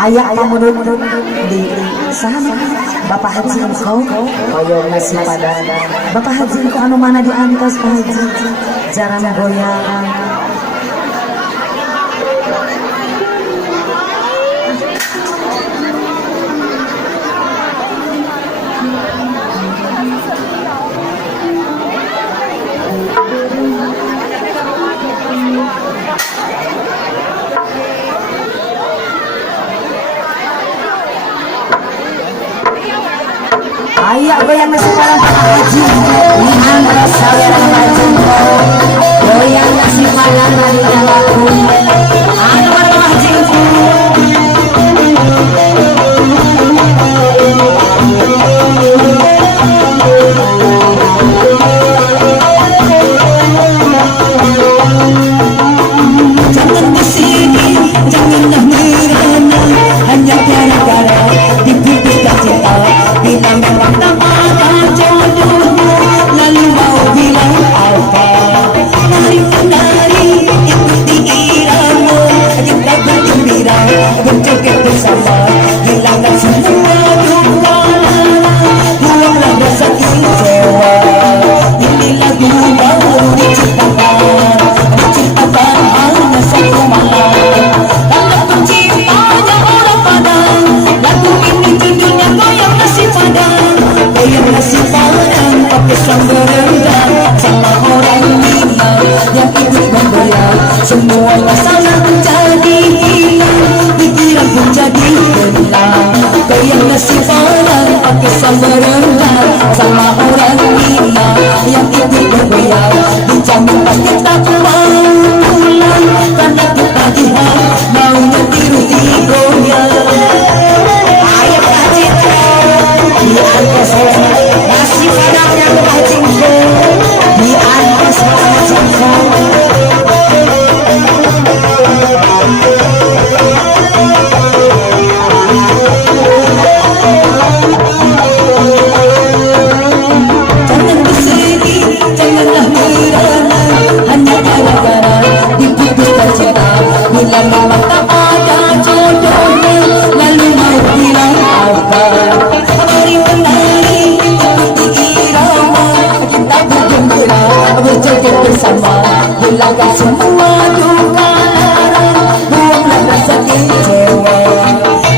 Ayah menurut di sana Bapak Haji engkau koyo nasi padang Bapak Haji engkau anu mana di atas Pak Haji jarang goyang Ayah goyang nasi padang Pak Haji lihan rasa yang majeng goyang nasi padang dari dalamku anu Pak Haji jangan di sini janganlah merana hanya gara-gara dipipihkan cinta bilang memang tak ada jodohnya lalu mau bilang apa nari-nari ikuti irama kita bergembira berjoget bersama hilangkan semua duka lala buanglah rasa kecewa ini lagu baru diciptakan hanya satu malam karena penciptanya orang Padang lagu ini judulnya goyang nasi padang pakai sambal rendang sama orang Minang yang ikut membayar semua masalah menjadi nasi padang pakai sambal rendang sama orang Mina yang ikut bergoyang. Dijamin pasti tak mau pulang karena ketagihan maunya tiru digoyang. Ayo Haji diangkat sama nasi padang yang Haji diangkat sama Haji. Bila memang tak ada jodohnya, lalu mau bilang apa? Mari menari ikuti irama, kita bergembira berjoget bersama, hilangkan semua duka lara, buanglah rasa kecewa.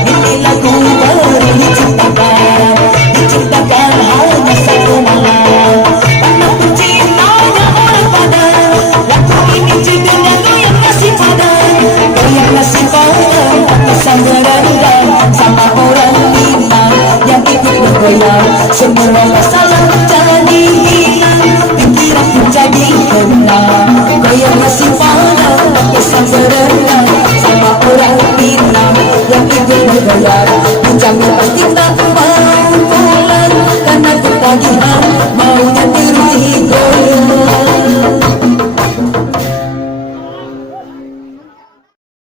Ini lagu baru diciptakan hanya satu malam. Karena penciptanya orang Padang, lagu ini judulnya Goyang Nasi Padang. Goyang nasi padang pakai sambal rendang sama orang Minang yang ikut bergoyang. Semua masalah jadi hilang, pikiran pun jadi tenang. Goyang nasi padang pakai sambal rendang sama orang Minang yang ikut bergoyang. Jangan pasti tak